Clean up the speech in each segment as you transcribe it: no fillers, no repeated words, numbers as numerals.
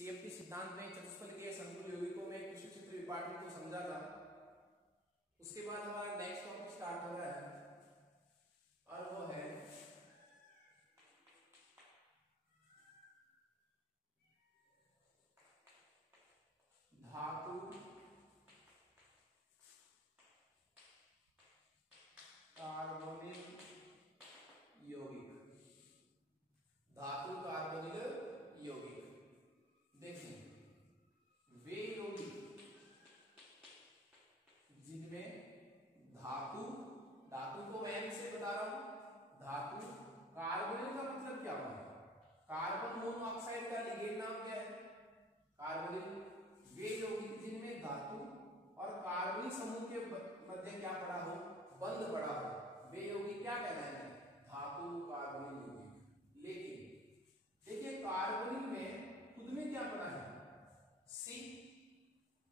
CFT सिद्धांत में चतुष्फलकीय संकुल यौगिकों में कृषि क्षेत्र विपाटन को समझा था। उसके बाद हमारा नेक्स्ट टॉपिक स्टार्ट हो रहा है और वो है धातु कार्बोनिल यौगिक। धातु कार्बोनिल यौगिक देखिए, वे यौगिक जिनमें धातु को मैं से बता रहा हूं, धातु कार्बोनिल का मतलब क्या हुआ है? कार्बन मोनोऑक्साइड का लिगेंड नाम क्या है? कार्बोनिल। वे यौगिक जिनमें धातु और कार्बनिक समूह के मध्य क्या पड़ा हो? बंध पड़ा हो, वे यौगिक क्या कहलाएंगे? धातु कार्बोनिल यौगिक। लेकिन देखिए, कार्बोनिल में खुद में क्या पड़ा है? सी।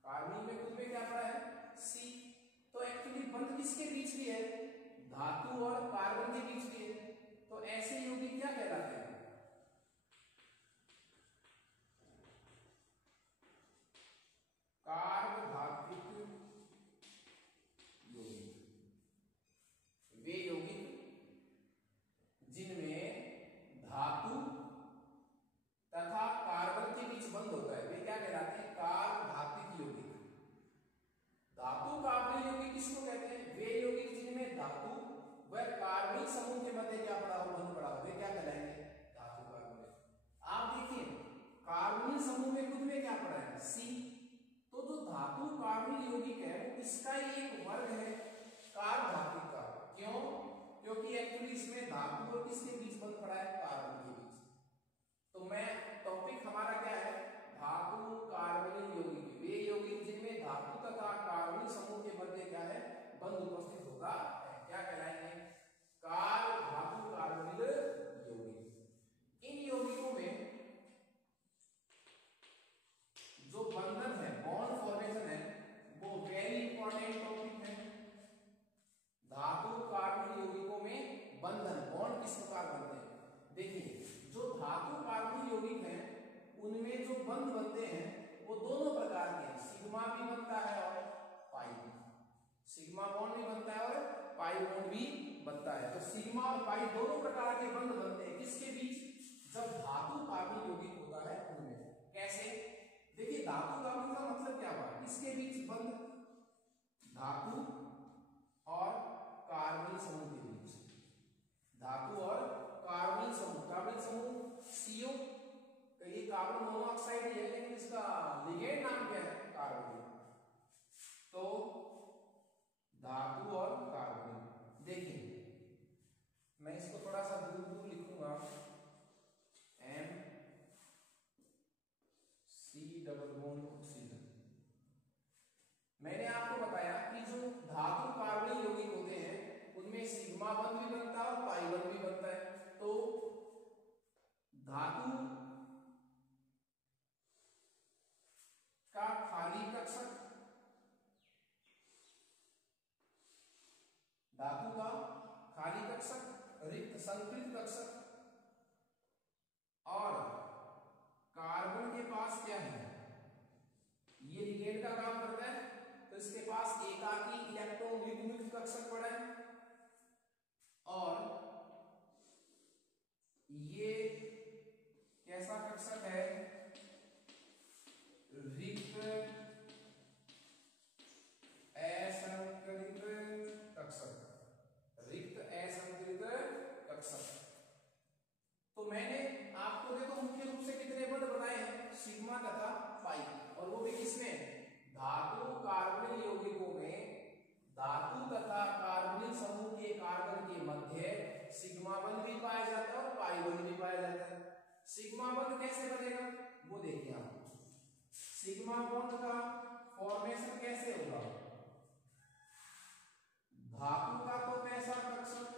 कार्बोनिल में खुद में क्या पड़ा है? सी। तो एक्चुअली बंध किसके बीच भी है? धातु और कार्बन के बीच भी है। तो ऐसे यौगिक क्या कहलाते हैं? कार्बधातुक यौगिक। वे यौगिक जिनमें धातु तथा कार्बन के बीच बंध होता है, वे क्या कहलाते हैं? कार्बधातुक यौगिक। धातु कार्बनिल यौगिक किसको कहते हैं? वे यौगिक जिनमें धातु व कार्बनिक समूह के मध्य क्या पड़ा हो? बंध पड़ा हो, वे क्या कहलाएंगे? धातु कार्बनिल। आप देखिए, कार्बनिल समूह में खुद में क्या पड़ा है? सी। तो जो धातु कार्बनिल यौगिक है वो इसका ही एक वर्ग है, कार्बधातुक का। क्यों? क्योंकि एक्चुअली इसमें धातु और किसके बीच बंध पड़ा है? कार्बन के बीच। तो मैं टॉपिक हमारा क्या है? धातु कार्बनिल यौगिक। वे यौगिक जिनमें धातु तथा कार्बनिक समूह के मध्य क्या है? बंध उपस्थित होता है, क्या कहलाएंगे? कार्बधातु कार्बनिल यौगिक। इन यौगिकों में जो बंधन है, बॉन्ड फॉर्मेशन है, वो वेरी इंपॉर्टेंट टॉपिक है। धातु कार्बनिल यौगिकों में बंधन, बॉन्ड किस प्रकार बनते हैं? देखिए, जो धातु कार्बनिल यौगिक हैं उनमें जो बंध बनते हैं वो दोनों प्रकार के हैं। सिग्मा भी बनता है और पाई भी। सिग्मा बॉन्ड भी बनता है और पाई बॉन्ड भी बनता है। तो सिग्मा और पाई दोनों प्रकार के बंध बनते हैं किसके बीच? जब धातु कार्बनिल यौगिक होता है उनमें। कैसे? देखिए, धातु कार्बन का मतलब क्या हुआ? इसके बीच बंध धातु और कार्बनिक समूह के बीच। धातु और कार्बनिक समूह, कार्बनिक समूह CO, ये कार्बन मोनोऑक्साइड है, लेकिन इसका लिगेंड नाम क्या है? कार्बोनिल। तो धातु और कार्बनिल। देखिए, मैं इसको थोड़ा सा दूर दूर लिखूंगा, MCO डबल बॉन्ड ऑक्सीजन। मैंने आपको बताया कि जो धातु कार्बनिल यौगिक होते हैं उनमें सिग्मा बंध भी बनता है और पाई बंध भी बनता है। तो धातु का खाली कक्षक, धातु का खाली कक्षक, रिक्त संतृप्त कक्षक, और कार्बन के पास क्या है? ये लिगेंड का काम करता है, तो इसके पास एकाकी इलेक्ट्रॉन युग्मित कक्षक पड़ा है, और ये कैसा कक्षक है? रिक्त असंकरित कक्षक। रिक्त असंकरित कक्षक। तो मैंने आपको देखो मुख्य रूप से कितने बंध बनाए हैं? सिग्मा तथा पाई, और वो भी किसमें? धातु कार्बनिल यौगिकों में धातु तथा कार्बनिल समूह के कार्बन के मध्य सिग्मा बंध भी पाया जाता है और पाई बंध भी पाया जाता है। सिग्मा बंध कैसे बनेगा वो देखिए आप। सिग्मा बॉन्ड का फॉर्मेशन कैसे होगा? धातु का तो कैसा कक्षक?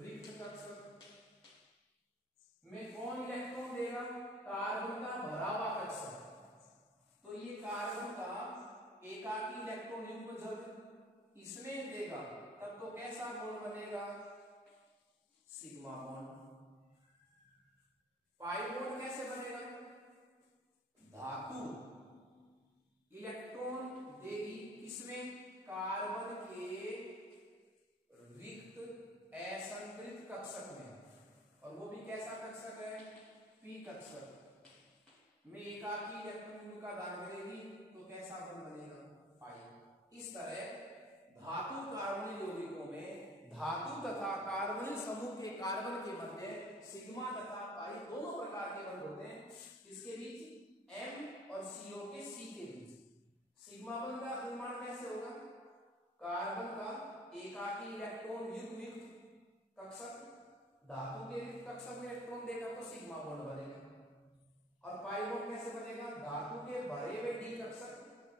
रिक्त कक्षक में कौन इलेक्ट्रॉन देगा? कार्बन का भरा हुआ कक्षक। तो ये कार्बन का एकाकी इलेक्ट्रॉन युग्म जब इसमें देगा तब तो कैसा बॉन्ड बनेगा? Sigma bond. पाई बॉन्ड कैसे बनेगा? कार्बन के रिक्त असंतृप्त कक्षक में, और वो भी कैसा कक्षक है, पी कक्षक में एकाकी इलेक्ट्रॉन का दान करेगी तो कैसा बंध बनेगा, पाई। इस तरह धातु कार्बनिक यौगिकों में धातु तथा कार्बनिक समूह के कार्बन के मध्य सिग्मा तथा पाई दोनों प्रकार के बंध होते हैं। इसके बीच M और CO के C के बीच सिग्मा बंध का निर्माण कैसे होगा, कार्बन का एकाकी इलेक्ट्रॉन युक्त कक्षक धातु के रिक्त कक्षक में इलेक्ट्रॉन देगा तो सिग्मा बॉन्ड बनेगा, और पाई बॉन्ड कैसे बनेगा, धातु के भरे हुए डी कक्षक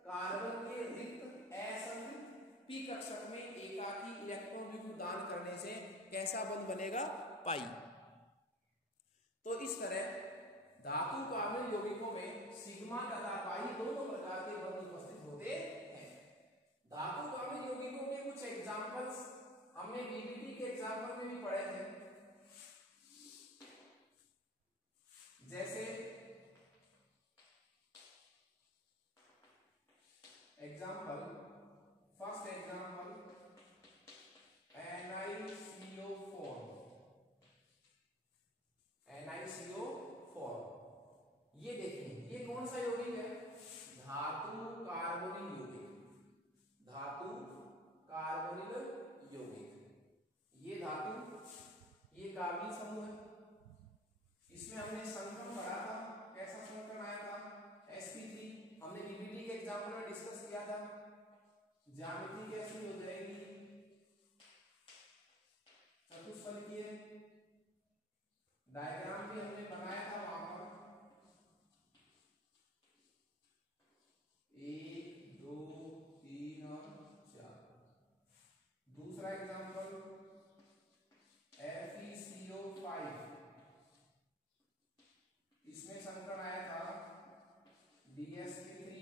कार्बन के रिक्त असंतृप्त पी कक्षक में एकाकी इलेक्ट्रॉन युक्त दान करने से कैसा बंध बनेगा, पाई। तो इस तरह धातु कार्बनिक यौगिकों में सिग्मा तथा पाई दोनों प्रकार के बंध उपस्थित होते हैं। धातु कार्बनिक यौगिकों के कुछ एग्जांपल्स हमने बीबीटी के एग्जांपल में भी पढ़े थे, जैसे एग्जांपल, फर्स्ट एग्जांपल NiCO4। ये देखिए, ये कौन सा यौगिक है, धातु कार्बोनिल यौगिक, धातु कार्बोनिल यौगिक। ये धातु, ये कार्बन समूह है। इसमें हमने संकरण पढ़ा था, कैसा संकरण आया था, sp3। हमने बीबीटी के एग्जांपल में डिस्कस किया था, ज्यामिति कैसी हो जाएगी, चतुष्फलकीय। डायग्राम भी हमने बनाया था वहां पर, 1 2 3 और 4। दूसरा एग्जांपल FeCO5, इसमें संकरण आया था DsP3।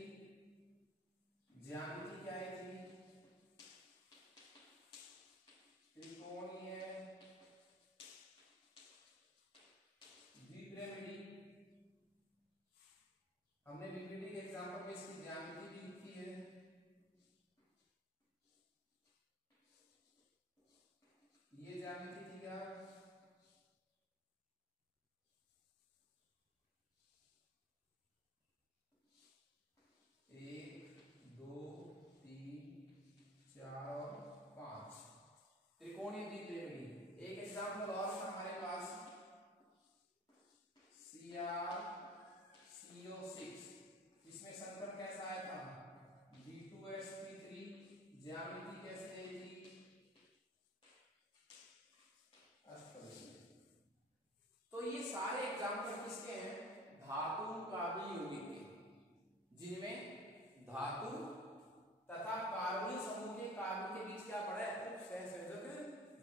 ज्यामिति क्या आई थी, त्रिकोणीय द्विपिरामिडी। हमने बीबीटी के एग्जांपल में इसकी ज्यामिति भी लिखी है। ये ज्यामिति थी क्या, 1 2 3 4 और 5 त्रिकोणीय द्विपिरामिडी। एक एग्जांपल और था हमारे पास CrCO6, इसमें संकरण कैसा आया था, B2sp3। ज्यामिति कैसे आई थी, तो ये सारे एग्जांपल किसके हैं, धातु कार्बनिक यौगिक के, जिनमें धातु तथा कार्बनिक समूह के कार्बन के बीच क्या पड़ा है, सहसंयोजक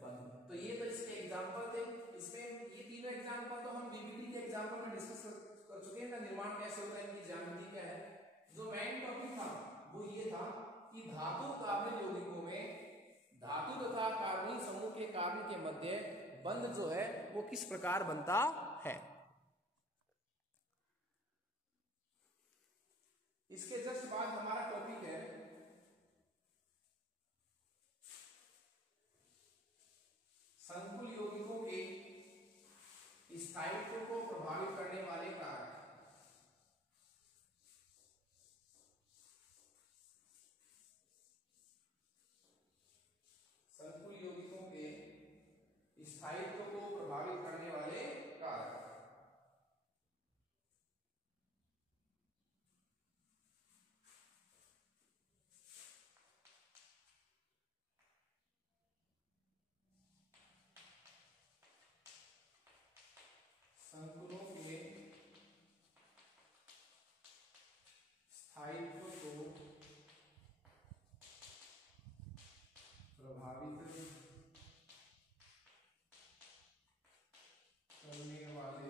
बंध। तो ये तो इसके एग्जांपल थे। इसमें ये तीनों एग्जांपल तो हम बीबीटी के एग्जांपल में डिस्कस कर चुके हैं, निर्माण कैसे होता है, इनकी ज्यामिति क्या है। जो मेन टॉपिक था वो ये था कि धातु कार्बनिक यौगिकों में धातु तथा कार्बनिक समूह के कार्बन के मध्य बंध जो है वो किस प्रकार बनता है। इसके जस्ट बाद हमारा टॉपिक है संकुल यौगिकों के स्थायित्व को प्रभावित करने वाले कारक। संकुल यौगिकों के स्थायित्व को प्रभावित करने वाले कारक। संकुलों के स्थायित्व को प्रभावित करने वाले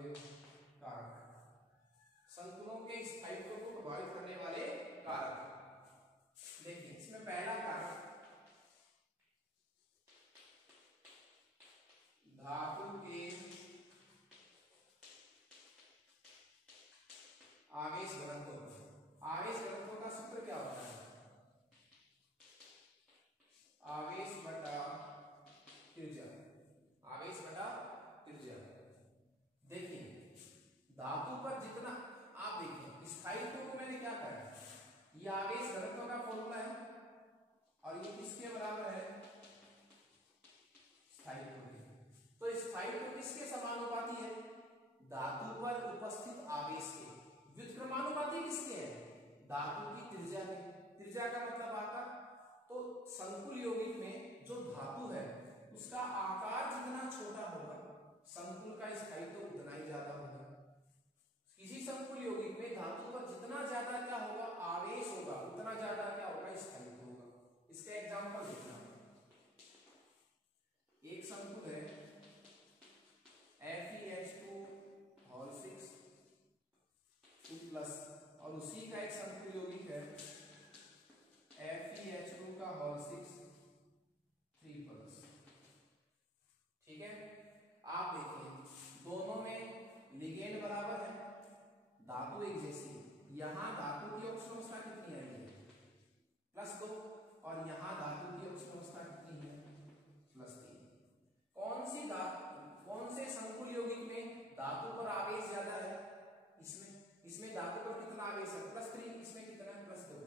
किसके समानुपाती है? धातु पर उपस्थित आवेश के। व्युत्क्रमानुपाती किसके है? धातु की त्रिज्या के। त्रिज्या का मतलब आकार। तो संकुल यौगिक में जो धातु है उसका आकार जितना छोटा होगा संकुल का स्थायित्व उतना ही ज्यादा होगा। किसी संकुल यौगिक में धातु पर जितना ज्यादा क्या होगा? आवेश होगा, उतना ज्यादा क्या होगा? स्थायित्व होगा। इसका एग्जांपल देखना। एक संकुल है FeH2 2+ और उसी का एक संकुल यौगिक है FeH2 3+। ठीक है, आप देखिए दोनों में लिगेंड बराबर है, धातु एक जैसी। यहां धातु की ऑक्सीजन अवस्था कितनी है? +2 और यहां धातु की ऑक्सीजन अवस्था कितनी है? +3। कौन से संकुल यौगिक में धातु पर आवेश ज्यादा है? इसमें धातु पर कितना आवेश है? +3। इसमें कितना है? +2।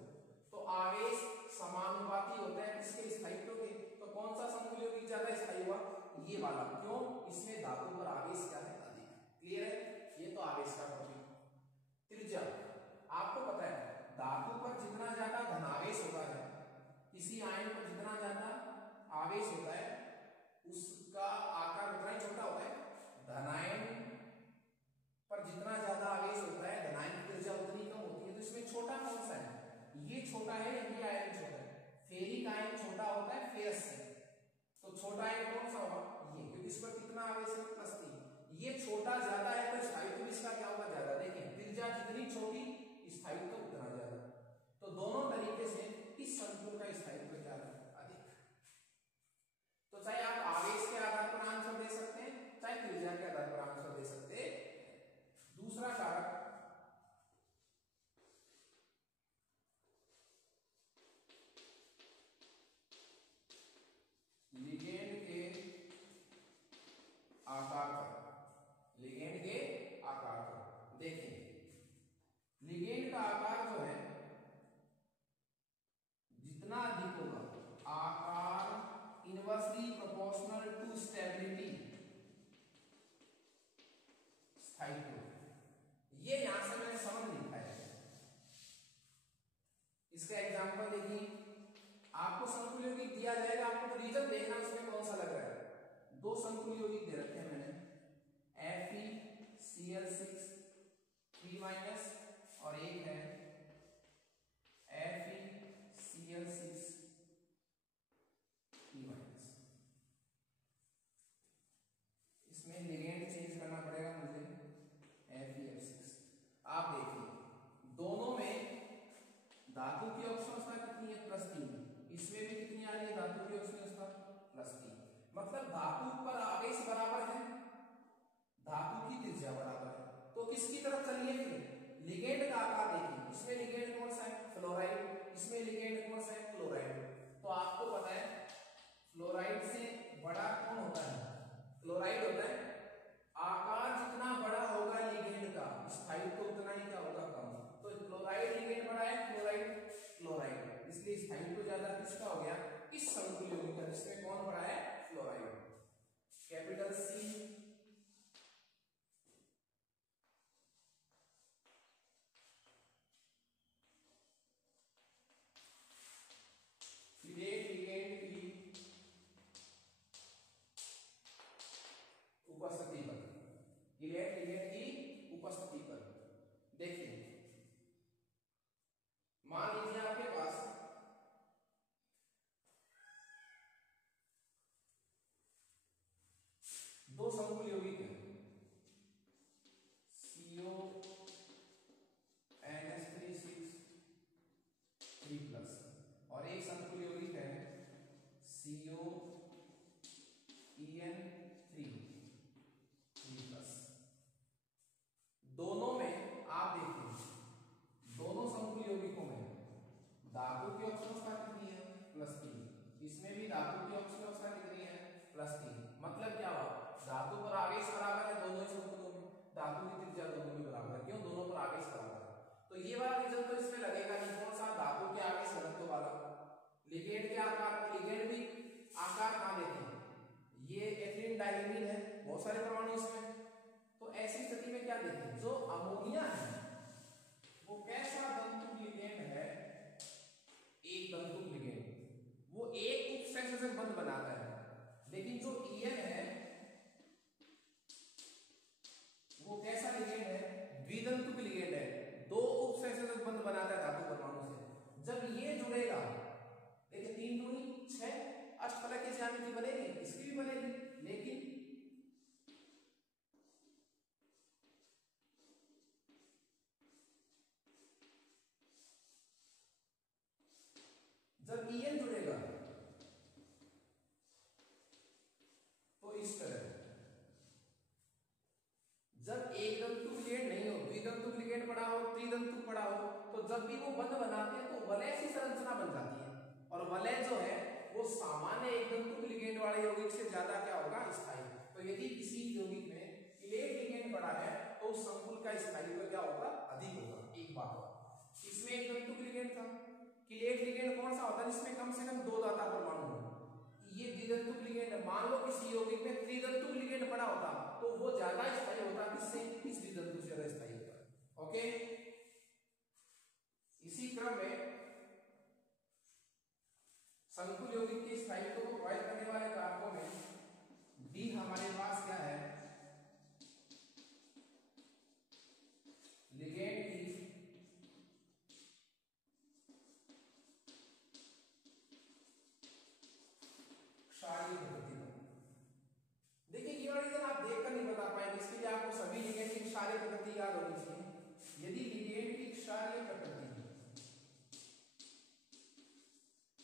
तो आवेश समानुपाती होता है किसके? स्थायित्व के। तो कौन सा संकुल यौगिक ज्यादा स्थायी हुआ? ये वाला। क्यों? इसमें धातु पर आवेश क्या है? अधिक। क्लियर है? ये तो आवेश का टॉपिक। त्रिज्या आपको पता है धातु पर जितना ज्यादा धनावेश होता है, किसी आयन पर जितना ज्यादा आवेश होता है उसका आकार उतना ही छोटा होता है। धनायन पर जितना ज्यादा आवेश होता है धनायन की त्रिज्या उतनी कम होती है। तो इसमें छोटा कौन सा है? ये छोटा है, ये आयन छोटा है। फेरिक आयन छोटा होता है फेरस से। तो छोटा आयन कौन सा होगा? ये, क्योंकि इस पर कितना आवेश है? +3। ये छोटा ज्यादा है तो स्थायित्व इसका क्या होगा? ज्यादा। देखिए त्रिज्या जितनी छोटी स्थायित्व उतना ज्यादा। तो दोनों तरीके से इस संकुल का स्थायित्व ज्यादा अधिक। तो चाहे आप आवेश के आधार पर आंसर दे सकते हैं, चाहे त्रिज्या के आधार पर आंसर दे सकते हैं। दूसरा कारक लिगेंड के आकार पर। लिगेंड के आकार पर देखिए लिगेंड का आकार जो है जितना अधिक होगा, आकार इनवर्सली प्रोपोर्शनल टू स्टेबिलिटी, स्थायित्व। ये यहां से मैंने समझ लिखा है। इसका एग्जांपल देखिए, आपको संकुल यौगिक दिया जाएगा, आपको तो रीजन देखना उसमें कौन सा लग रहा है। दो संकुल यौगिक दे रखे हैं मैंने, FeCl6 3- और एक है FeCl6 3-। इसमें लिगेंड चेंज करना पड़ेगा मुझे, FeF6। आप देखिए दोनों में धातु की ऑक्सीजन अवस्था कितनी है? +3। इसमें भी कितनी आ रही है धातु की ऑक्सीजन अवस्था? +3। मतलब धातु पर आवेश बराबर है, धातु की त्रिज्या बराबर है। तो किसकी तरफ चलिए फिर? लिगेंड का आकार देखिए। इसमें लिगेंड कौन सा है? फ्लोराइड। इसमें लिगेंड कौन सा है? क्लोराइड। तो आपको पता है फ्लोराइड से बड़ा कौन होता है? क्लोराइड होता है। आकार जितना बड़ा होगा लिगेंड का, स्थायित्व उतना ही क्या होगा? कम। तो क्लोराइड लिगेंड बड़ा है, फ्लोराइड क्लोराइड, इसलिए स्थायित्व ज्यादा किसका हो गया? इस संकुल यौगिक का, जिसमें कौन बड़ा है? फ्लोराइड। Capital C। लिगेंड की उपस्थिति पर, लिगेंड की उपस्थिति पर देखिए, मान लीजिए आपके पास दो संकुल यौगिक हैं, CONH3 3+ और एक संकुल यौगिक है COEN3 दोनों में आप देखिए, दोनों संकुल यौगिकों में धातु की ऑक्सीजन अवस्था कितनी है? +3। इसमें भी धातु की ऑक्सीजन अवस्था कितनी है? +3। मतलब क्या हुआ? धातु पर आवेश बराबर है दोनों ही संकुलों में, धातु की त्रिज्या दोनों में बराबर है। क्यों? दोनों पर आवेश बराबर है। तो ये वाला रीजन तो इसमें लगेगा नहीं। कौन सा? धातु के आवेश घनत्व वाला। लिगेंड के आकार, लिगेंड भी आकार कहां देते हैं? ये एथिलीन डाइमीन है, बहुत सारे परमाणु इसमें। तो ऐसी स्थिति में क्या देखें, जो अमोनिया है वो कैसा तंतु लिगेंड है, एक तंतु लिगेंड, वो एक उपसैसे से बंध बनाता है। लेकिन जो ईएन है वो कैसा लिगेंड है, द्वितंतुक लिगेंड है, दो उपसैसे से बंध बनाता है धातु परमाणु से। जब ये जुड़ेगा, देखिए 3 दूनी 6, अष्टफलक की ज्यामिति बनेगी, इसकी भी बनेगी, लेकिन जब ईएन जुड़ेगा तो इस तरह, जब एक तंतु लिगेंड नहीं हो, द्वितंतुक लिगेंड पड़ा हो, त्रितंतुक पड़ा हो, तो जब भी वो बंध बनाते हैं तो वलय सी संरचना बन जाती है। और वलय जो है वो सामान्य एक तंतुक लिगेंड वाले यौगिक से ज्यादा क्या होगा, स्थायी। तो यदि किसी यौगिक में किलेट लिगेंड पड़ा है तो उस संकुल का स्थायित्व क्या होगा, अधिक होगा। एक बात और, इसमें एक तंतुक लिगेंड था, किलेट लिगेंड कौन सा होता है जिसमें कम से कम 2 दाता परमाणु हो, ये द्वितंतुक लिगेंड है। मान लो किसी यौगिक में त्रितंतुक लिगेंड पड़ा होता तो वो ज्यादा स्थायी होता, किससे, इस द्वितंतु से ज्यादा स्थायी होता। ओके, इसी क्रम में संकुल यौगिक के स्थायित्व को प्रभावित करने वाले कारकों में डी हमारे पास क्या है, लिगेंड की क्षारीय प्रकृति। देखिए ये वाली रीजन आप देखकर नहीं बता पाएंगे, इसके लिए आपको सभी लिगेंड की क्षारीय प्रकृति याद होनी चाहिए। यदि लिगेंड की क्षारीय प्रकृति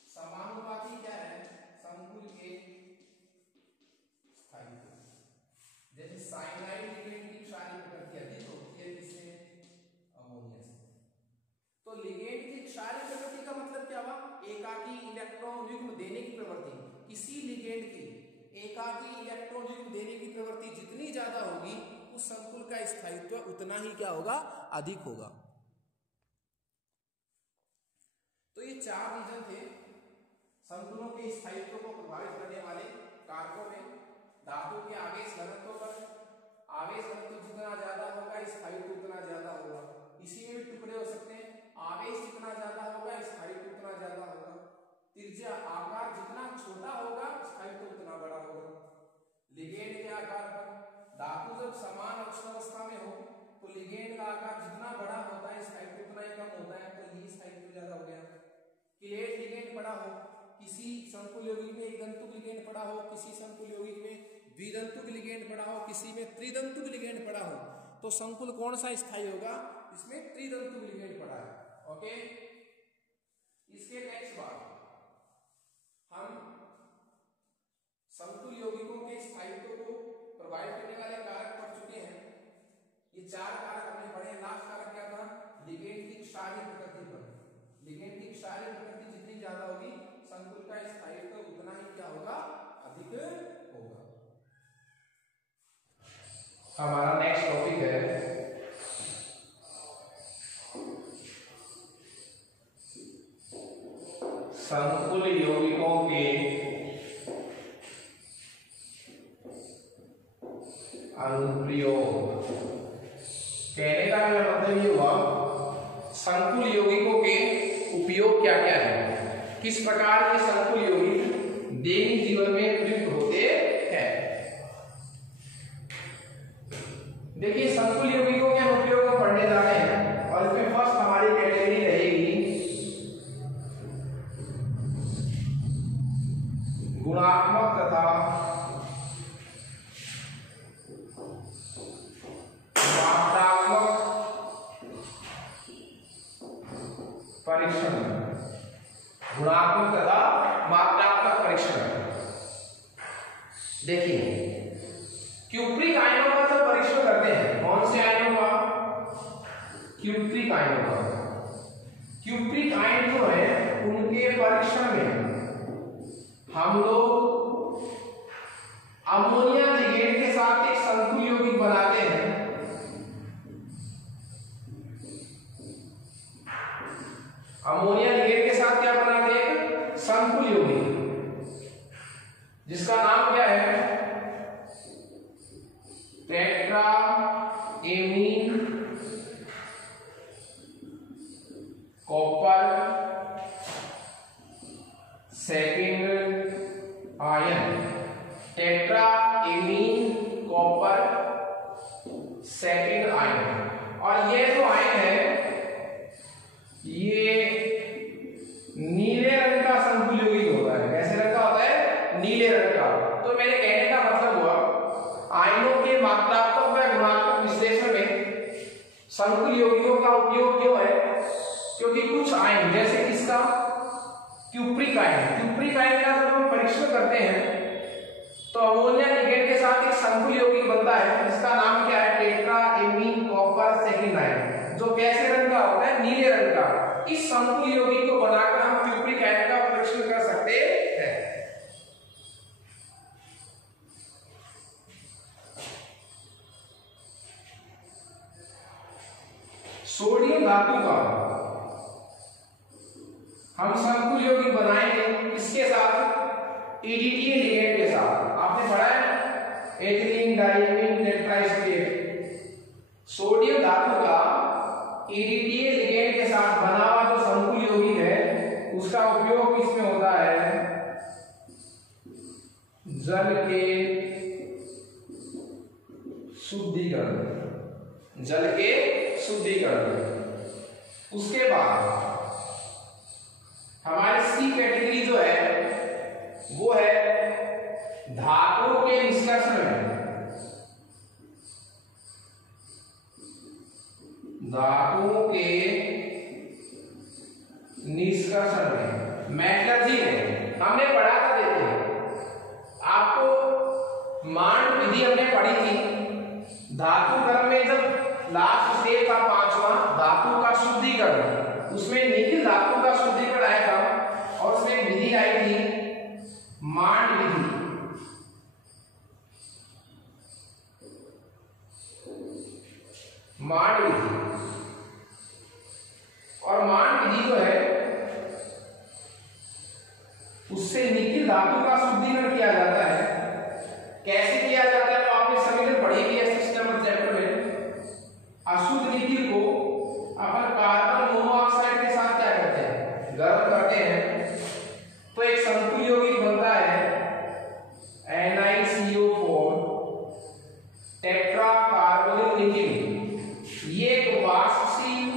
समानुपाती क्या है, संकुल के स्थायित्व, जैसे साइनाइड लिगेंड की क्षारीय प्रकृति अधिक होती है किससे, अमोनिया से। तो लिगेंड की क्षारीय प्रकृति का मतलब क्या हुआ, एकाकी इलेक्ट्रॉन युग्म देने की प्रवृत्ति। किसी लिगेंड की एकाकी इलेक्ट्रॉन युग्म देने की प्रवृत्ति जितनी ज्यादा होगी उस संकुल का स्थायित्व उतना ही क्या होगा, अधिक होगा। तो ये 4 रीजन थे संकुलों के स्थायित्व को प्रभावित करने वाले कारकों में। धातु के आवेश घनत्व पर, आवेश घनत्व जितना ज्यादा होगा स्थायित्व उतना ज्यादा होगा। इसी में भी टुकड़े हो सकते हैं, आवेश जितना ज्यादा होगा स्थायित्व उतना ज्यादा होगा। त्रिज्या आकार जितना छोटा होगा स्थायित्व उतना बड़ा होगा। लिगेंड के आकार पर, धातु जब समान अवस्था में हो तो लिगेंड का आकार जितना बड़ा होता है स्थायित्व उतना ही कम होता है, तो ये स्थायित्व ज्यादा हो गया। किलेट लिगेंड पड़ा हो, किसी संकुल यौगिक में एक तंतुक लिगेंड पड़ा हो, किसी संकुल यौगिक में द्वितंतुक लिगेंड पड़ा हो, किसी में त्रितंतुक लिगेंड पड़ा हो, तो संकुल कौन सा स्थायी होगा, इसमें त्रितंतुक लिगेंड पड़ा है। ओके, इसके नेक्स्ट बात हम संकुल यौगिकों के स्थायित्व को प्रभावित करने वाले कारक पढ़ चुके हैं। ये 4 कारक हमने पढ़े। लास्ट कारक क्या था, लिगेंड की क्षारीय प्रकृति पर। लिगेंड की क्षारीय प्रकृति जितनी ज्यादा होगी संकुल का स्थायित्व उतना ही क्या होगा, अधिक होगा। हमारा नेक्स्ट टॉपिक है संकुल यौगिकों के अनुप्रयोग। कहने का मेरा मतलब ये हुआ, संकुल यौगिकों के उपयोग क्या क्या है, किस प्रकार के संकुल यौगिक दैनिक जीवन में प्रयुक्त होते हैं। देखिए संकुल यौगिकों के अनुप्रयोग को पढ़ने जा रहे हैं और इसमें फर्स्ट हमारी कैटेगरी रहेगी गुणात्मक तथा मात्रात्मक परीक्षण। गुणात्मक तथा मात्रात्मक परीक्षण। देखिए क्यूप्रिक आयनों का जब परीक्षण करते हैं, कौन से आयनों का, क्यूप्रिक आयनों का। क्यूप्रिक आयन जो है उनके परीक्षण में हम लोग अमोनिया लिगेंड के साथ एक संकुल यौगिक बनाते हैं। अमोनिया लिगेंड के साथ क्या बनाते हैं, संकुल यौगिक, जिसका नाम क्या है, tetra amine copper second ion, tetra amine copper second ion. और ये जो आयन है ये नीले रंग का संकुल यौगिक होता है। कैसे रंग का होता है? नीले रंग का। तो मेरे कहने का मतलब हुआ आयनों के मात्रात्मक व गुणात्मक विश्लेषण में संकुल यौगिकों का उपयोग क्यों है? क्योंकि कुछ आयन जैसे किसका क्यूप्रिक आयन का जब हम परीक्षण करते हैं तो अमोनिया लिगेंड के साथ एक संकुल यौगिक बनता है जिसका नाम क्या है? Tetra amine copper second ion, जो कैसे रंग का होता है? नीले रंग का। इस संकुल यौगिक को बनाकर हम क्यूप्रिक आयन का परीक्षण कर सकते हैं। सोडियम धातु का हम संकुल यौगिक बनाएंगे इसके साथ? EDTA लिगेंड के साथ। आपने पढ़ा है एथिलीन डाइमीन टेट्राएस्टेट। सोडियम धातु का EDTA लिगेंड के साथ बना हुआ जो संकुल यौगिक है उसका उपयोग किसमें होता है? जल के शुद्धिकरण, जल के शुद्धिकरण। उसके बाद हमारी सी कैटेगरी जो है वो है धातुओं के निष्कर्षण में, धातुओं के निष्कर्षण में, मेटलर्जी में। हमने पढ़ा था, देखिए आपको मांड विधि हमने पढ़ी थी। धातु कर्म में जब लास्ट स्टेप था पांचवा धातु का शुद्धिकरण, उसमें निखिल धातु का शुद्धिकरण आया था और उसमें विधि आई थी मांड विधि। मांड विधि और मांड विधि जो है उससे निखिल धातु का शुद्धिकरण किया जाता है। कैसे किया जाता है? तो आपने सभी ने पढ़ी भी है सिस्टम नंबर चैप्टर में। अशुद्ध निखिल को अपन कार्बन मोनोऑक्साइड के साथ क्या करते हैं? गर्म करते हैं तो एक संकुल यौगिक बनता है NiCO4 टेट्रा कार्बोनिल निकिल। ये एक वाष्पशील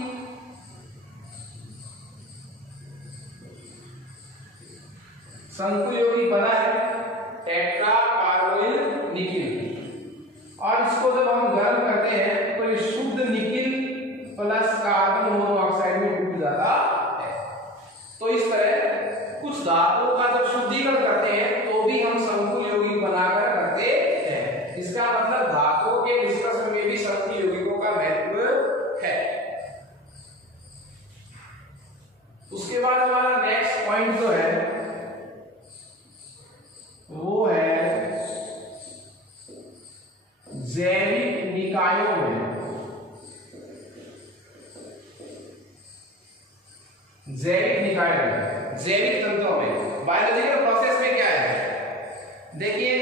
संकुल यौगिक बना है टेट्रा कार्बोनिल निकिल। और इसको जब हम गर्म करते हैं तो ये शुद्ध निकिल प्लस कार्बन मोनोऑक्साइड में डूब जाता है। तो इस तरह कुछ धातुओं का जब शुद्धिकरण करते हैं तो भी हम संकुल यौगिक बनाकर करते हैं। इसका मतलब धातुओं के निष्कर्षण में भी संकुल यौगिकों का महत्व है। उसके बाद हमारा नेक्स्ट पॉइंट जो है वो है जैविक निकायों में, जैविक निकाय में, जैविक तंत्रों में, बायोलॉजिकल प्रोसेस में क्या है? देखिए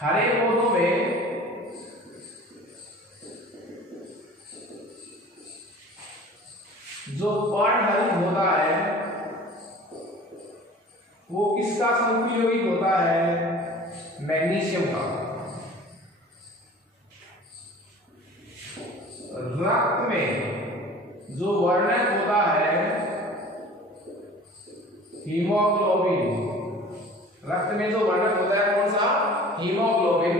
हरे पौधों में जो पर्णहरित होता है वो किसका संकुल यौगिक होता है? मैग्नीशियम का। रक्त में जो वर्णक होता है हीमोग्लोबिन, रक्त में जो वर्णक होता है कौन सा? हीमोग्लोबिन,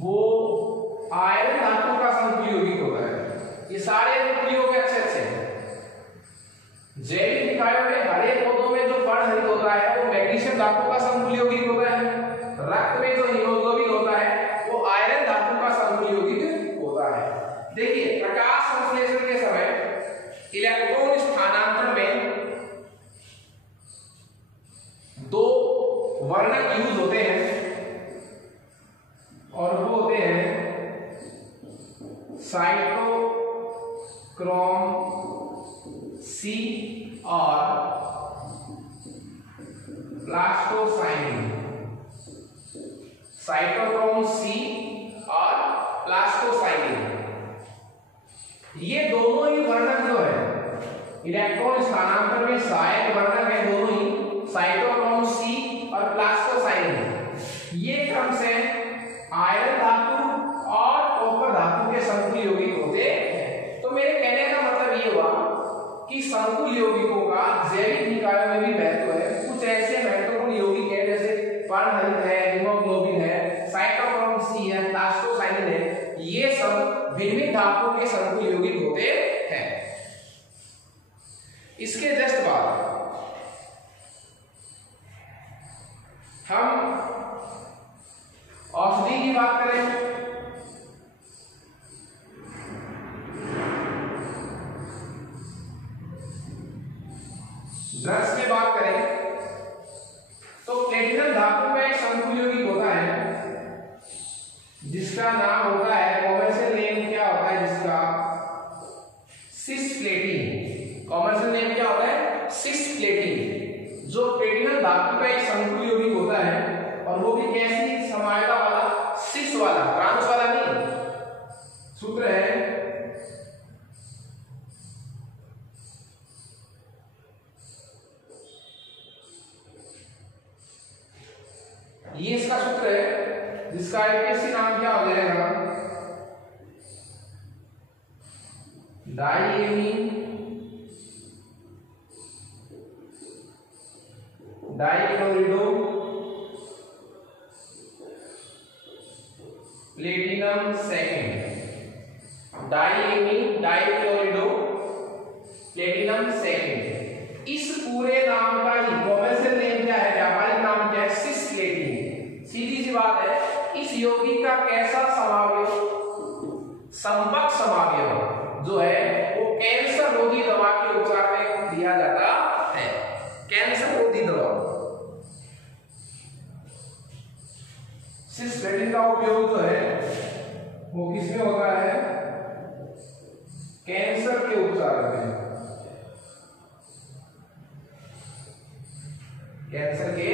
वो आयरन धातु का संकुल यौगिक होता है। ये सारे अनुप्रयोग अच्छे अच्छे हैं। जैविक निकायों में हरे पौधों में जो पर्णहरित होता है वो मैग्नीशियम धातु का संकुल यौगिक होता है। रक्त में जो हीमोग्लोबिन होता है वो आयरन धातु का संकुल यौगिक होता है। देखिए प्रकाश संश्लेषण के समय इलेक्ट्रॉन स्थानांतरण में दो वर्णक यूज होते हैं और वो होते हैं साइटोक्रोम C और प्लास्टोसाइनिन, साइटोक्रोम सी और प्लास्टोसाइनिन, ये दोनों ही वर्णक जो है इलेक्ट्रॉन स्थानांतरण में सहायक वर्णक है, दोनों ही साइटोक्रोम सी और प्लास्टोसाइनिन। ये क्रम से आयरन धातु और कॉपर धातु के संकुल यौगिक होते हैं। तो मेरे कहने का मतलब ये हुआ कि संकुल यौगिकों का जैविक निकायों में भी महत्व है। कुछ ऐसे महत्वपूर्ण यौगिक है जैसे पर्णहरित है, हीमोग्लोबिन है, साइटोक्रोम सी है, प्लास्टोसाइनिन है, ये सब भिन्न धातुओं के संकुल यौगिक होते हैं। इसके जस्ट बाद हम औषधि की बात करें। ड्रग्स में बात करें तो प्लेटिनम धातु का एक संकुल यौगिक होता है जिसका नाम होता है, कॉमर्शियल नेम क्या होता है जिसका, सिस्प्लेटिन। कॉमर्शियल नेम क्या होता है, सिस्प्लेटिन, जो प्लेटिनम धातु का एक संकुल यौगिक होता है और वो भी कैसी, समायता वाला, सिस वाला, ट्रांस वाला नहीं। सूत्र है ये, इसका सूत्र है जिसका आईपीएससी नाम क्या हो जाएगा, diamine डाइक्लोरिडो platinum second, diamine डाइक्लोरिडो platinum second. इस पूरे नाम का ही कॉमर्शियल नेम क्या है, व्यापारिक नाम क्या है, सिस्प्लेटिन। सीधी सी बात है, इस यौगिक का कैसा समावयव, संपर्क समावयव जो है वो कैंसर रोधी दवा के उपचार में दिया जाता है। कैंसर रोधी दवा सिस्प्लेटिन का उपयोग जो है वो किसमें होता है, कैंसर के उपचार में, कैंसर के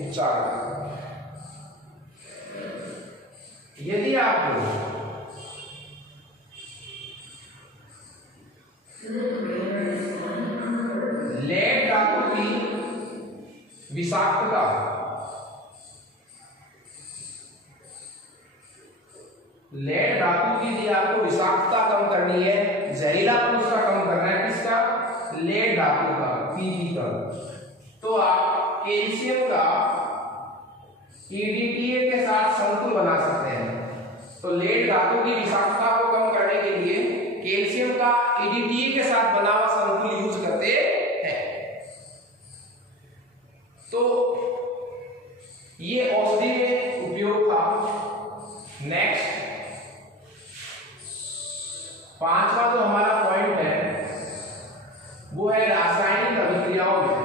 उपचार। यदि आपको लेड धातु की विषाक्तता, लेड धातु की यदि आपको विषाक्तता कम करनी है, जहरीलापन उसका कम करना है, किसका, लेड धातु का, पीबी का, तो आप कैल्शियम का EDTA के साथ संकुल बना सकते हैं। तो लेड धातु की विषाक्तता को कम करने के लिए कैल्शियम का EDTA के साथ बना हुआ संकुल यूज करते हैं। तो ये औषधि में उपयोग था। नेक्स्ट पांचवा जो हमारा पॉइंट है वो है रासायनिक अभिक्रियाओं में।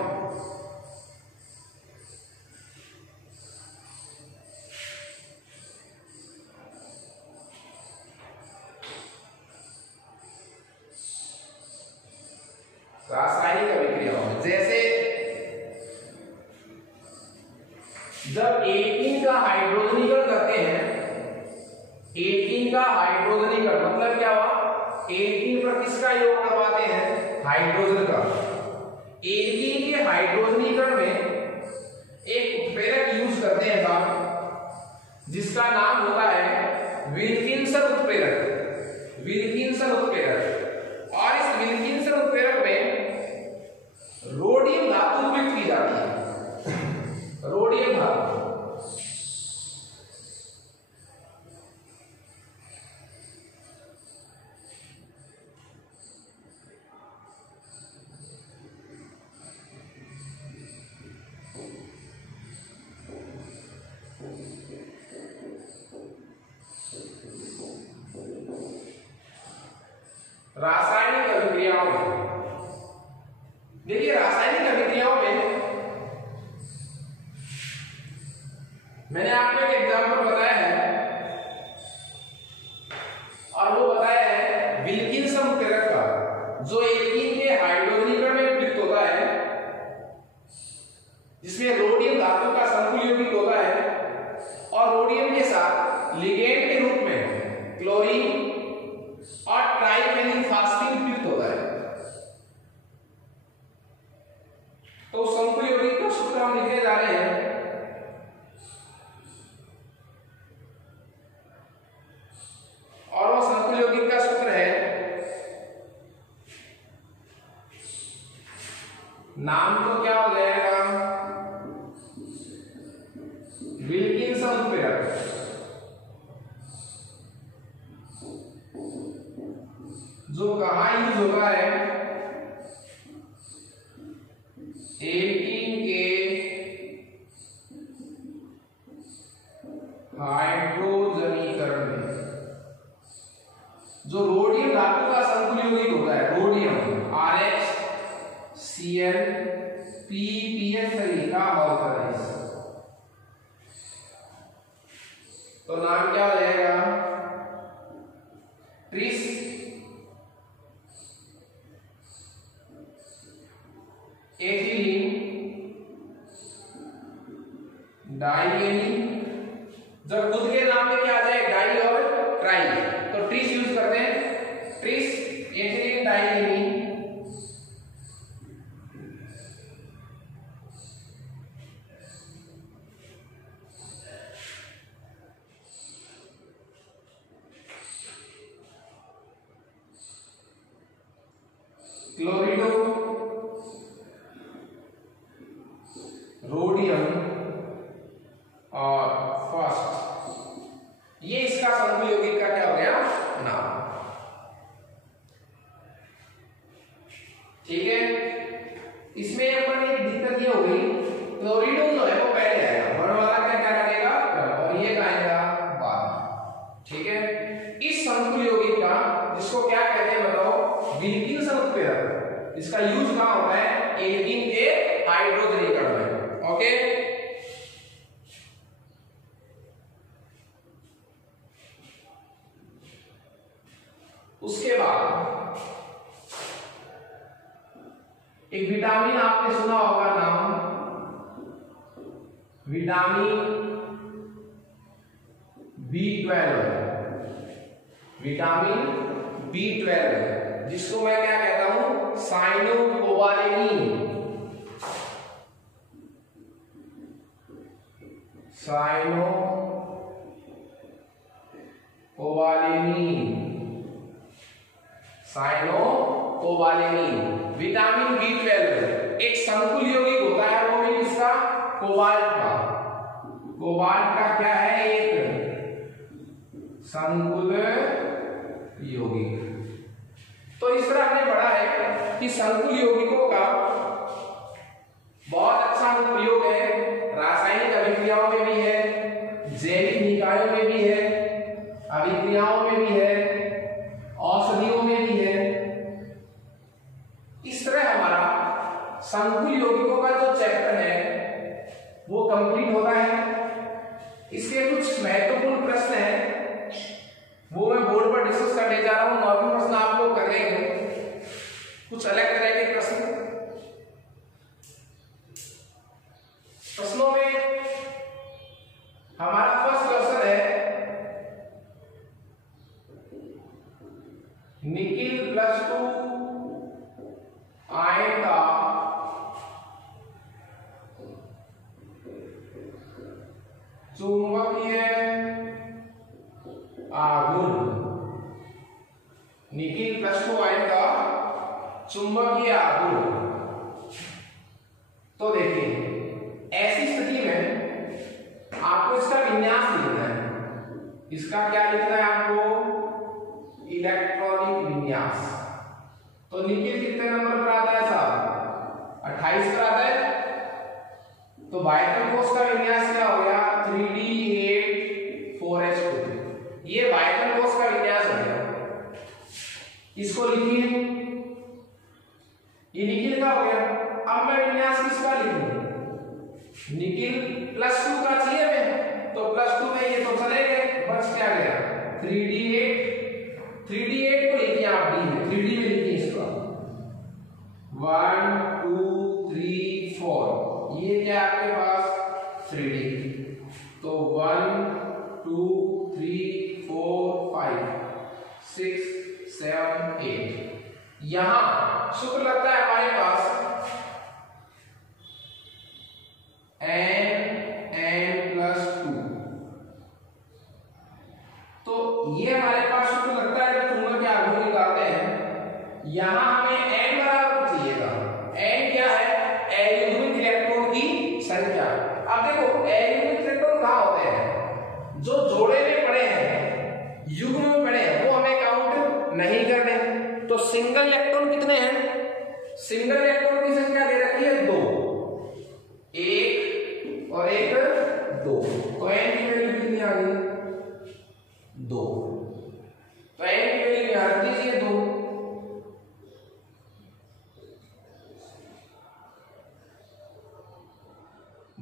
रासायनिक अभिक्रियाओं में जैसे जब 18 का हाइड्रोजनीकरण करते हैं, 18 का हाइड्रोजनीकरण मतलब क्या हुआ, 18 पर किसका योग करवाते हैं, हाइड्रोजन का। 18 के हाइड्रोजनीकरण में एक उत्प्रेरक यूज करते हैं साहब जिसका नाम होता है विल्किंसन उत्प्रेरक, विल्किंसन उत्प्रेरक। और इस विल्किंसन उत्प्रेरक में रोडियम धातु उपयुक्त की जाती है, रोडियम धातु। रासायनिक अभिक्रियाओं में देखिए, रासायनिक अभिक्रियाओं में मैंने आपको एक एग्जांपल बताया है और वो बताया है विल्किंसन उत्प्रेरक का, जो 18 के हाइड्रोजनीकरण में उपयुक्त होता है, जिसमें रोडियम तो शंकु यौगिक का सूत्र हम लिखने जा रहे हैं। और वो शंकु यौगिक का सूत्र है, नाम तो क्या हो जाएगा, विल्किंसन उत्प्रेरक। जो कहाँ यूज होगा है, एल्कीन के हाइड्रोजनीकरण में। जो रोडियम धातु का शंकु यौगिक होता है, रोडियम RHCl का ऑल्कलाइज, तो नाम क्या हो जाएगा, ट्रिस एथिलीन डाइएनीन। जब खुद के नाम में क्या आ जाए, डाई और ट्राई, तो ट्रिस यूज करते हैं, ट्रिस एथिलीन डाइएनीन। क्लोरिडो रोडियम और फर्स्ट, ये इसका शंकु यौगिक का क्या हो गया, नाम। ठीक है, इसमें अपन एक दिक्कत ये हो गई, क्लोरिडो जो है वो पहले आएगा, वर्ण वाला क्या लगेगा, और ये आएगा बाद। ठीक है, इस शंकु यौगिक का, जिसको क्या कहते हैं बताओ, विल्किंसन उत्प्रेरक, इसका यूज कहां होता है, एल्कीन के हाइड्रोजनीकरण में। ओके, उसके बाद एक विटामिन आपने सुना होगा नाम, विटामिन B12, विटामिन B12, जिसको मैं क्या कहता हूं, साइनोकोबालेनिन, साइनोकोबालेनिन, विटामिन B12 एक संकुल यौगिक होता है, वो भी इसका कोबाल्ट का, कोबाल्ट का क्या है, एक संकुल यौगिक। तो इस तरह हमने पढ़ा है कि संकुल यौगिकों का बहुत अच्छा प्रयोग है, रासायनिक अभिक्रियाओं में भी है, जैविक निकायों में भी है, अभिक्रियाओं में भी है, औषधियों में भी है। इस तरह हमारा संकुल यौगिकों का जो चैप्टर है वो कंप्लीट होता है। इसके कुछ महत्वपूर्ण प्रश्न हैं, वो मैं बोर्ड पर डिस्कस करने जा रहा हूं। नॉर्मल प्रश्न आप लोग कर रहे हैं, कुछ अलग तरह के प्रश्न। प्रश्नों में हमारा फर्स्ट क्वेश्चन है, निकिल +2 आयन का चुंबकीय आघूर्ण, निकिल +2 आयन का चुंबकीय आघूर्ण। तो देखिए, ऐसी स्थिति में आपको इसका विन्यास लिखना है। इसका क्या लिखना है आपको, इलेक्ट्रॉनिक विन्यास। तो निकिल कितने नंबर पर आता है साहब, 28 पर आता है। तो बाइकल कोष का विन्यास क्या हो गया, 3D8 4H2, ये बाइकल कोष का विन्यास हो गया। इसको लिखिए, ये निकिल का हो गया। अब मैं विन्यास किसका लिखूं, निकिल +2 का चाहिए मैं, तो +2 में ये तो चले गए, बच क्या गया 3D8। 3D8 को लिखिए आप डी में, 3D में लिखिए इसको, 1 2 3 4, ये क्या आपके पास 3D। तो 1 2 3 4 5 6 7 8, यहां सूत्र लगता है हमारे पास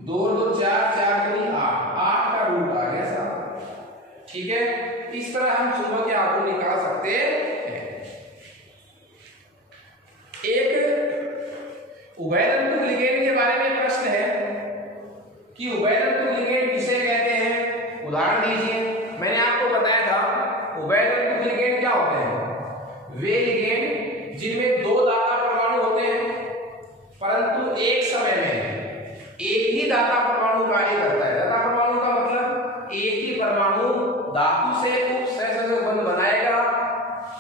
2 2 4 4 3 8 8 का रूट आ गया साहब। ठीक है, इस तरह हम चुंबकीय आघूर्ण निकाल सकते हैं। एक उभयतंतुक लिगेंड के बारे में प्रश्न है कि उभयतंतुक लिगेंड किसे कहते हैं, उदाहरण दीजिए। मैंने आपको बताया था उभयतंतुक लिगेंड क्या होते हैं, वे लिगेंड जिनमें 2 दाता परमाणु होते हैं परंतु एक समय में एक ही दाता परमाणु कार्य करता है। दाता परमाणु का मतलब एक ही परमाणु धातु से उपसहसंयोजक बंध बनाएगा,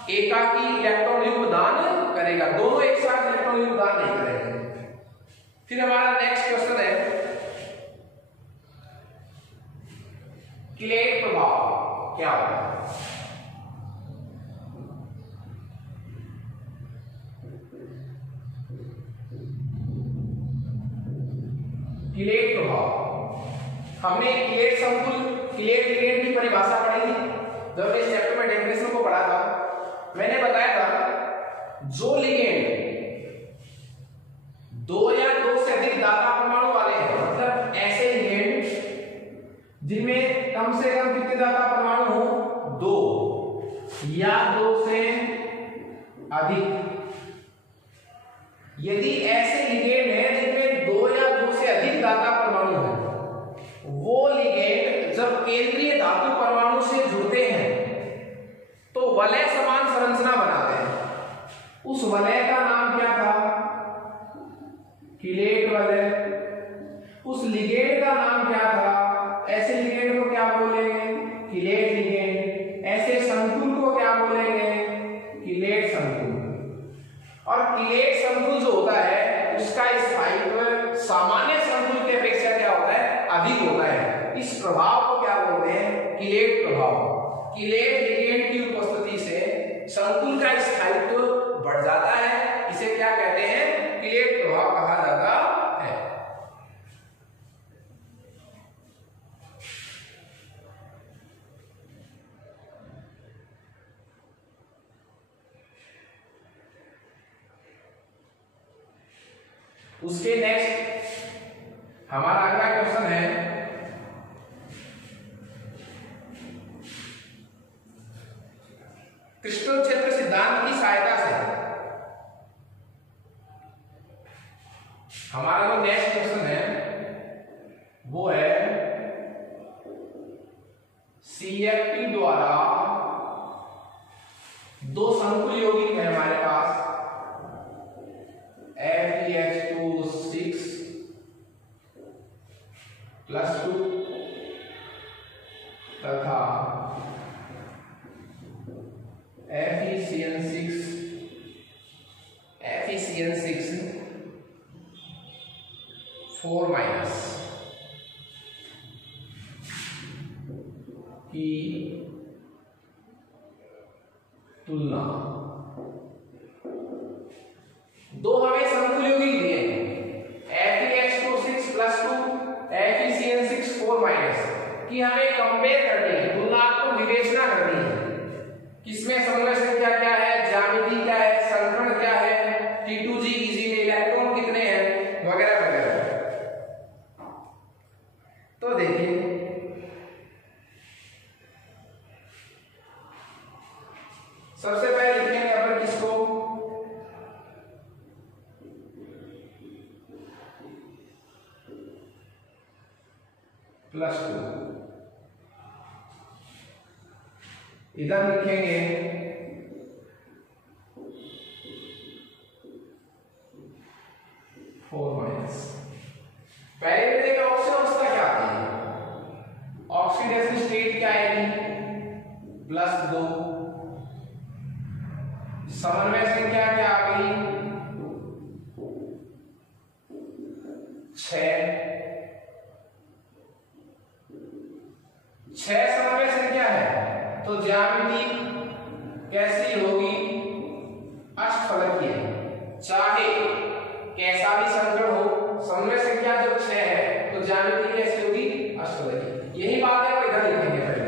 एकाकी इलेक्ट्रॉन युग्म दान करेगा, दोनों एक साथ इलेक्ट्रॉन युग्म दान नहीं करेंगे। फिर हमारा नेक्स्ट क्वेश्चन है क्लेट प्रभाव क्या होता है। क्लेट प्रभाव, हमने क्लेट संकुल क्लेट लिगेंड की परिभाषा पढ़ी थी जब इस चैप्टर में डेफिनेशन को पढ़ा था। मैंने बताया था जो लिगेंड 2 या 2 से अधिक दाता परमाणु वाले हैं, मतलब ऐसे लिगेंड जिनमें कम से कम कितने दाता परमाणु हो, 2 या 2 से अधिक। यदि ऐसे लिगेंड है जिनमें 2 या 2 से अधिक दाता परमाणु है, वो लिगेंड जब केंद्रीय धातु परमाणु से जुड़ते हैं तो वलय समान संरचना बनाते हैं। उस वलय का नाम क्या था, क्लेट वलय। उस लिगेंड का नाम क्या था, ऐसे लिगेंड को क्या बोलेंगे, क्लेट लिगेंड। ऐसे संकुल को क्या बोलेंगे, क्लेट संकुल। और क्लेट संकुल जो होता है उसका स्थायित्व सामान्य संकुल की अपेक्षा क्या होता है, अधिक होता है। इस प्रभाव को क्या बोलते हैं, क्लेट प्रभाव। क्लेट लिगेंड की उपस्थिति से संकुल का स्थायित्व बढ़ जाता है, इसे क्या कहते हैं, क्लेट प्रभाव कहा जाता है। उसके नेक्स्ट हमारा अगला क्वेश्चन है क्रिस्टल क्षेत्र सिद्धांत की सहायता से। हमारा जो नेक्स्ट क्वेश्चन है वो है CFT द्वारा 2 संकुल यौगिक है हमारे पास, FeH2 6+2 तथा FeCN6 4- की तुलना। 2 हमें संकुल यौगिक दिए FeH2 6+2 FeCN6 4- की हमें कंपेयर करनी है, तुलनात्मक विवेचना करनी है। किसमें समन्वय संख्या क्या है, ज्यामिति क्या है, संकरण क्या है, T2G में इलेक्ट्रॉन कितने हैं, वगैरह वगैरह। तो देखिए सबसे पहले लिखेंगे अपन किसको, +2। इधर लिखेंगे पहले देखिए ऑक्सीजन अवस्था क्या आती है, ऑक्सीडेशन स्टेट क्या आएगी, +2। समन्वय संख्या क्या आ गई, 6 समन्वय संख्या है तो ज्यामिति कैसी होगी, अष्टफलकीय। चाहे कैसा भी संकरण हो, समन्वय संख्या जब 6 है तो ज्यामिति कैसी होगी, अष्टफलकीय। यही बात है, इधर लिखेंगे पहले।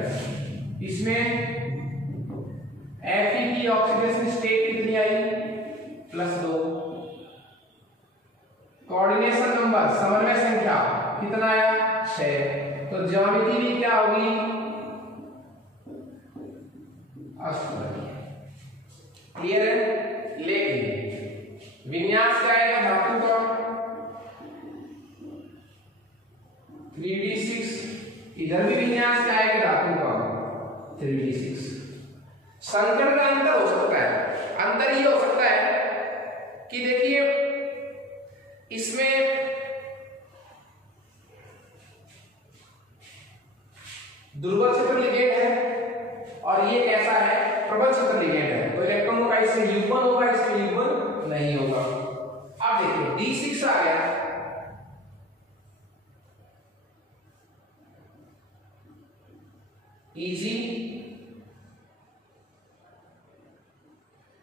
इसमें Fe की ऑक्सीडेशन स्टेट कितनी आई, +2। कोऑर्डिनेशन नंबर समन्वय संख्या कितना आया 6। तो ज्यामिति भी क्या होगी अष्टफलकीय। क्लियर है। लेकिन विन्यास क्या आएगा धातु का 3d6, इधर भी विन्यास क्या आएगा धातु का 3d6। संकर का अंतर हो सकता है, अंतर ये हो सकता है कि देखिए इसमें दुर्बल क्षेत्र लिगेंड है और ये कैसा है प्रबल क्षेत्र लिगेंड है, तो इलेक्ट्रॉनों का इसमें युग्मन होगा, इसमें युग्मन नहीं होगा। अब देखिए D6 आ गया, इजी,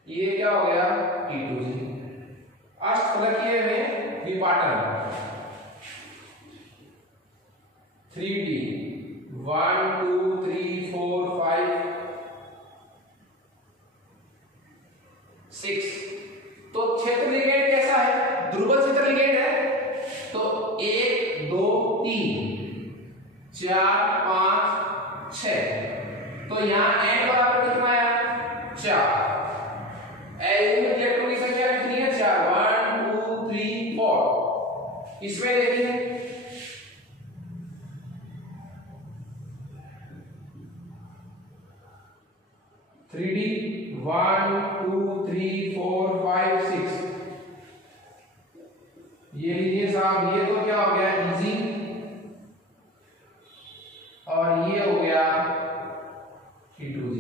ये क्या हो गया T2G। अष्टफलकीय में विपाटन 3D 1 2 3 4 5 6। तो क्षेत्र लिगेंड कैसा है दुर्बल क्षेत्र लिगेंड है, तो 1 2 3 4 5 6। तो यहां n बराबर कितना आया 4। एल्यूमिनियम इलेक्ट्रॉन की संख्या कितनी है 4 1 2 3 4। इसमें देखिए 3D 1 2 3 4 5 6। ये लीजिए साहब, ये तो क्या हो गया इजी और ये हो गया T2G।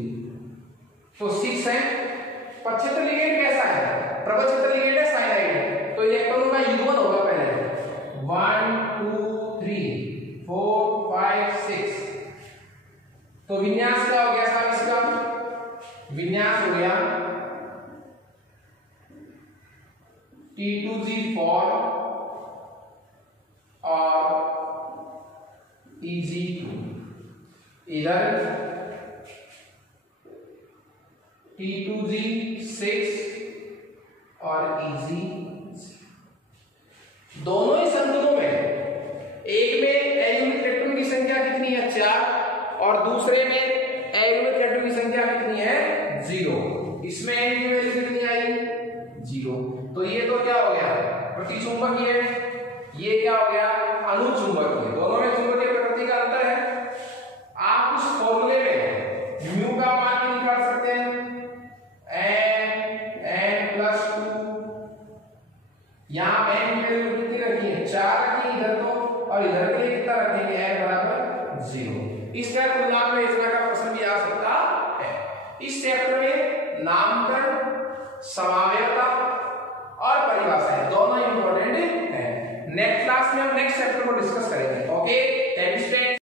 तो 6 है। पक्षेत्र लिगेंड कैसा है प्रबल क्षेत्र लिगेंड है साइनाइड है, तो इलेक्ट्रॉनों का युग्मन होगा पहले 1 2 3 4 5 6। तो विन्यास क्या हो गया साहब इसका विन्यास हो गया T2G4 और EG2। इधर T2G6 और EG। दोनों ही संतुलों में एक में एल्यूमिनियम इलेक्ट्रॉन की संख्या कितनी है 4 और दूसरे में एल्यूमिनियम इलेक्ट्रॉन की संख्या कितनी है 0। इसमें n की वैल्यू कितनी आई 0। तो ये तो क्या हो गया प्रतिचुंबकीय, ये क्या हो गया अनुचुंबकीय। दोनों में चुंबकीय प्रकृति का अंतर है। आप उस फॉर्मूले में म्यू का मान भी निकाल सकते हैं n+2। यहां n की वैल्यू कितनी रखी है 4 रखी इधर तो, और इधर के लिए कितना रखेंगे n बराबर 0। इस तरह तुलना में इस तरह का प्रश्न भी आ सकता है। इस चैप्टर में नामकरण समावयवता और परिभाषाएं दोनों इंपॉर्टेंट है। नेक्स्ट क्लास में हम नेक्स्ट चैप्टर को डिस्कस करेंगे। ओके,